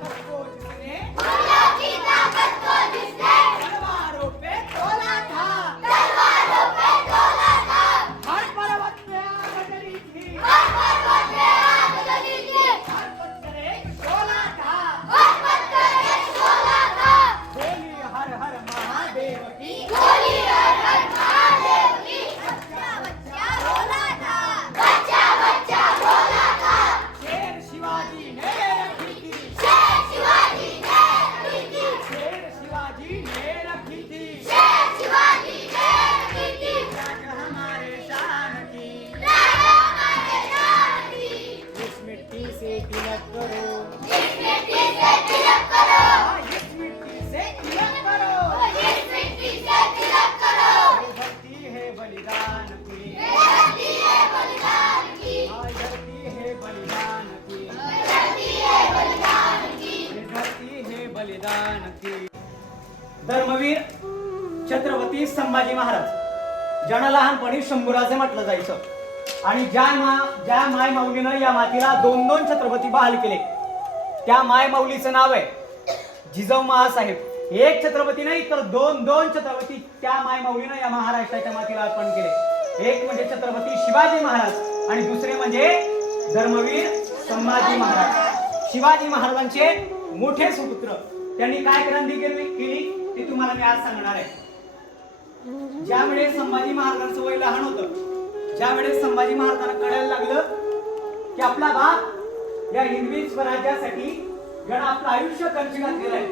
Thank you. Dharmaveer Chhatrapati Sambhaji Maharaj. ज्यांना लहानपणी शंभूराजे म्हटलं जायचं. आणि ज्या मा ज्या माय माऊलीनं या मातीला दोन दोन छत्रपती बहाल केले. त्या माय माऊलीचं नाव आहे जिजाऊ महासाहेब. एक छत्रपती नाही तर दोन दोन छत्रपती त्या माय माऊलीनं या महाराष्ट्राच्या मातीला अर्पण केले. एक म्हणजे छत्रपती शिवाजी महाराज आणि दुसरे म्हणजे धर्मवीर संभाजी महाराज. शिवाजी महाराजांचे मोठे सुपुत्र. त्यांनी काय क्रांती केली? ते तुम्हाला मी आज सांगणार आहे. ज्या वेळेस संभाजी महाराजांचं वय लहान होतं ज्यावेळेस संभाजी महाराजांना कळायला लागलं की आपला बाप या हिंदवी स्वराज्यासाठी ज्यानं आपलं आयुष्य खर्च घातलेलं आहे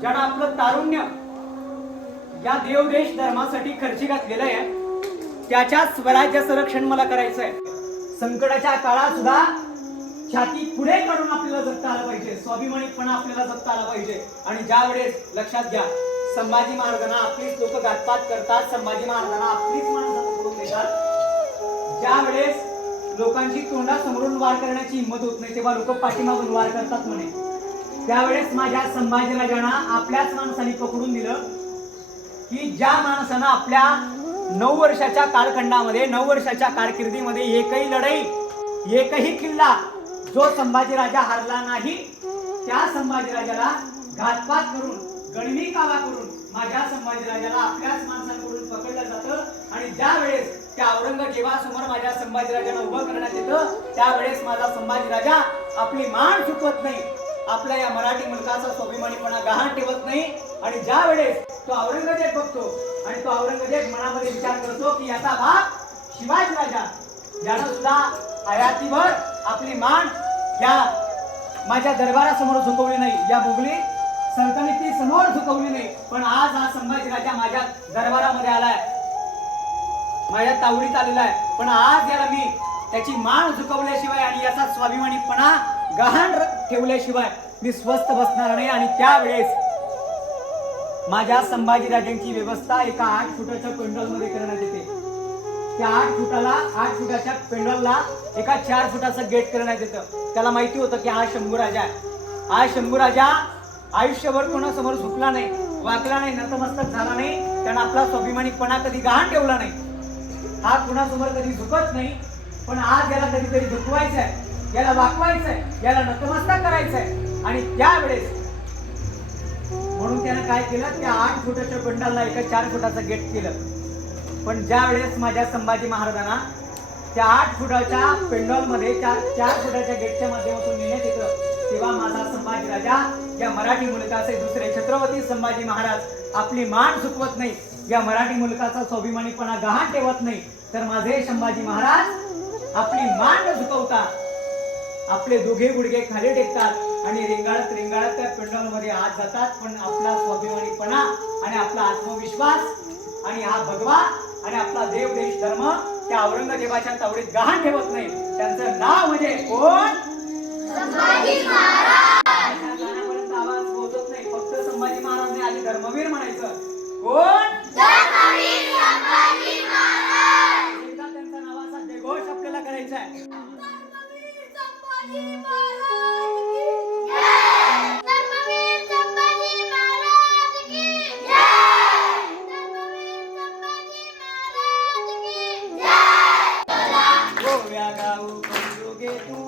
ज्यानं आपलं तारुण्य या देवदेश धर्मासाठी खर्ची घातलेलं आहे त्याच्या स्वराज्याचं रक्षण मला करायचं आहे संकटाच्या काळात सुद्धा छाती पुढे काढून आपल्याला जगता आलं पाहिजे. स्वाभिमानीपणा आपल्याला जगता आला पाहिजे. आणि ज्या वेळेस लक्षात घ्या संभाजी महाराजांना आपलीच लोक घातपात करतात संभाजी महाराजांना आपलीच माणसं पकडून देतात. ज्या वेळेस लोकांची तोंडासमोरून वार करण्याची हिंमत होत नाही तेव्हा लोक पाठीमागून वार करतात म्हणे. त्यावेळेस माझ्या संभाजीराजांना आपल्याच माणसाने पकडून दिलं की ज्या माणसानं आपल्या नऊ वर्षाच्या कालखंडामध्ये नऊ वर्षाच्या कारकिर्दीमध्ये एकही लढाई एकही किल्ला जो संभाजीराजा हारला नाही त्या संभाजीराजाला घातपात करून गणवी कावा करून माझ्या संभाजीराजाला आपल्याच माणसांकडून पकडलं जातं. आणि ज्या वेळेस त्या औरंगजेबासमोर माझ्या संभाजीराजाला उभं करण्यात येतं त्यावेळेस माझा संभाजीराजा आपली मान चुकवत नाही. आपल्या या मराठी मुलकाचा स्वाभिमानीपणा गहाण ठेवत नाही. आणि ज्या वेळेस तो औरंगजेब बघतो आणि तो औरंगजेब मनामध्ये विचार करतो की याचा बाप शिवाजी राजा यानं सुद्धा हयातीवर आपली मान या माझ्या दरबारासमोर झुकवली नाही. या मुघली सल्तनती समोर झुकवली नाही. पण आज हा संभाजी राजा माझ्या दरबारामध्ये आलाय. माझ्या तावडीत आलेला आहे. पण आज याला मी त्याची मान झुकवल्याशिवाय आणि याचा स्वाभिमानीपणा गहाण ठेवल्याशिवाय मी स्वस्थ बसणार नाही. आणि त्यावेळेस माझ्या संभाजीराजांची व्यवस्था एका आठ फुटाच्या पेंडॉलमध्ये करण्यात येते. त्या आठ फुटाला आठ फुटाच्या पेंडॉलला एका चार फुटाचं गेट करण्यात येतं. त्याला माहिती होतं की हा शंभू राजा आहे. हा शंभू राजा आयुष्यभर कोणासमोर झुकला नाही वाकला नाही नतमस्तक झाला नाही त्यानं आपला स्वाभिमानीपणा कधी गहाण ठेवला नाही. हा कुणासमोर कधी झुकत नाही पण आज याला कधीतरी झुकवायचं आहे याला वाकवायचं आहे याला नतमस्तक करायचं आहे आणि त्यावेळेस म्हणून त्यानं काय केलं त्या आठ फुटाच्या पंडाला एका चार फुटाचं गेट केलं. पण ज्या वेळेस माझ्या संभाजी महाराजांना त्या आठ फुटाच्या पेंडॉलमध्ये चार चार फुटाच्या गेटच्या माध्यमातून नेण्यात येतं तेव्हा माझा संभाजी राजा या मराठी मुलकाचे दुसरे छत्रपती संभाजी महाराज आपली मान चुकवत नाही. या मराठी मुलकाचा स्वाभिमानीपणा गहाण ठेवत नाही. तर माझे संभाजी महाराज आपली मान न झुकवता आपले दोघे गुडघे खाली टेकतात आणि रिंगाळत रिंगाळत त्या पेंडॉलमध्ये आत जातात. पण आपला स्वाभिमानीपणा आणि आपला आत्मविश्वास आणि हा भगवा आणि आपला देव देश धर्म त्या औरंगजेबाच्या तावडीत गहाण ठेवत नाही. त्यांचं नाव म्हणजे कोण? पंजुके तू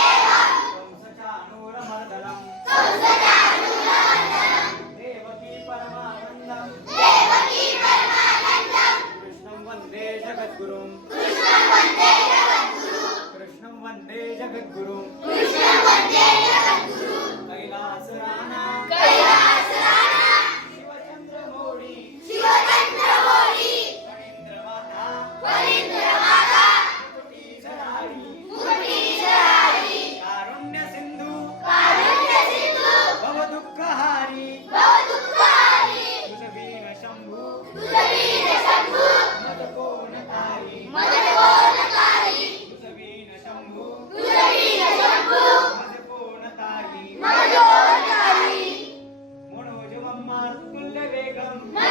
பேகம்